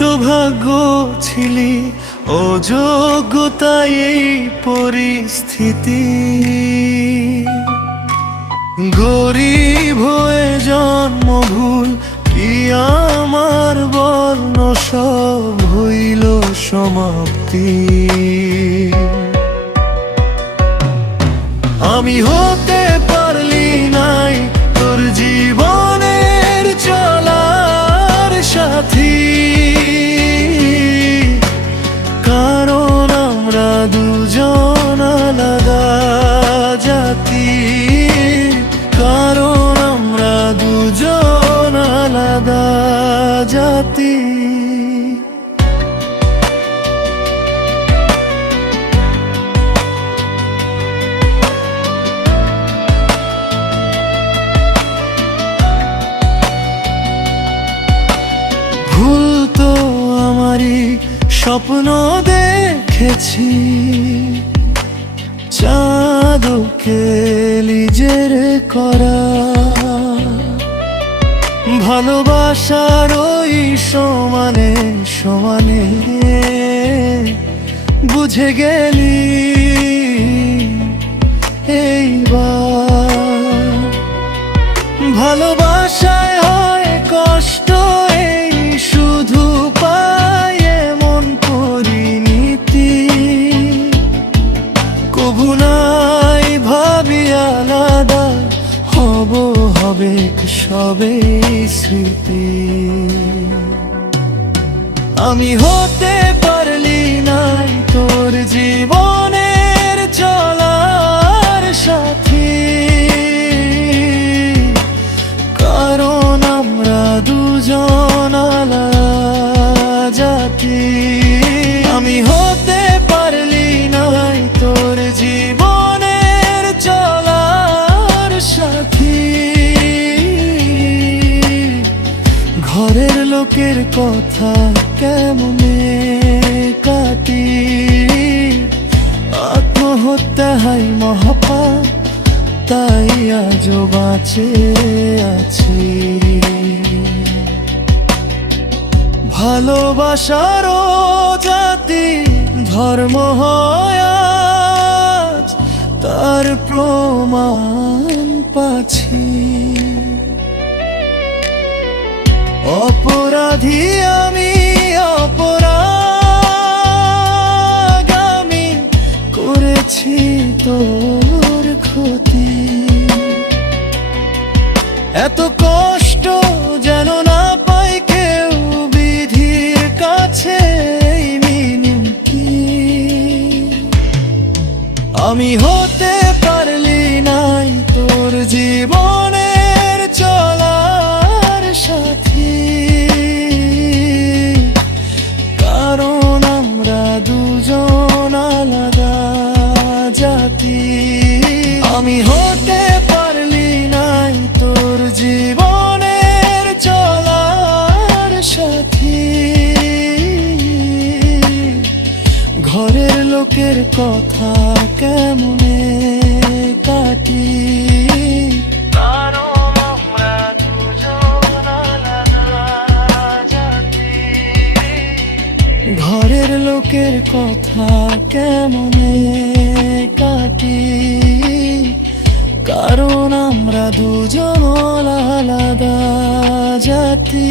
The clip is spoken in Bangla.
তো ভাগ্য ছিলি, অযোগ্যতায় এই পরিস্থিতি। গরিব হয়ে জন্ম ভুল, কি আমার বর্ণ সব হইল সমাপ্তি। আমি হতে পারলি নাই তোর জীবনের চলার সাথী, কারণ আমরা দুজন আলাদা জাতি, কারণ আমরা দুজন আলাদা জাতি। ভুল তো আমারই, স্বপ্ন দেখেছি চাঁদকে নিজের করা। ভালোবাসার ওই সমানে সমানে বুঝে গেলি এইবার। ভালোবাসায় হয় কষ্ট, এই শুধু পায় এমন পরিণীতি। কভু নাই ভাবি আলাদা হব, হবে সবে স্মৃতি। আমি হতে পারলি নাই তোর জীবনের চলার সাথী, কারণ আমরা দুজন আলাদা জাতি। আমি হতে পারলি নাই তোর জীবনের চলার সাথী, ঘরের লোকের কথা কেমনে কাটি। আত্মহত্যা হাই মহাপাপ, তাই আজও বাঁচে আছি। ভালোবাসার জাতি ধর্ম হয় আজ, তার প্রমাণ পাচ্ছি। অপরাধী আমি, অপরাগামী করেছি তোর ক্ষতি। এত কষ্ট যেন না পাই কেউ বিধির কাছে মিনতি। আমি হতে পারলি নাই তোর জীবনের চলার সাথী, কারণ আমরা দুজন আলাদা জাতি। আমি হতে পারলি নাই তোর জীবনের চলার সাথী, ঘরের লোকের কথা কেমনে কাটি। কারণ আমরা দুজন আলাদা জাতি, ঘরের লোকের কথা কেমনে কাটি, কারণ আমরা দুজন আলাদা জাতি।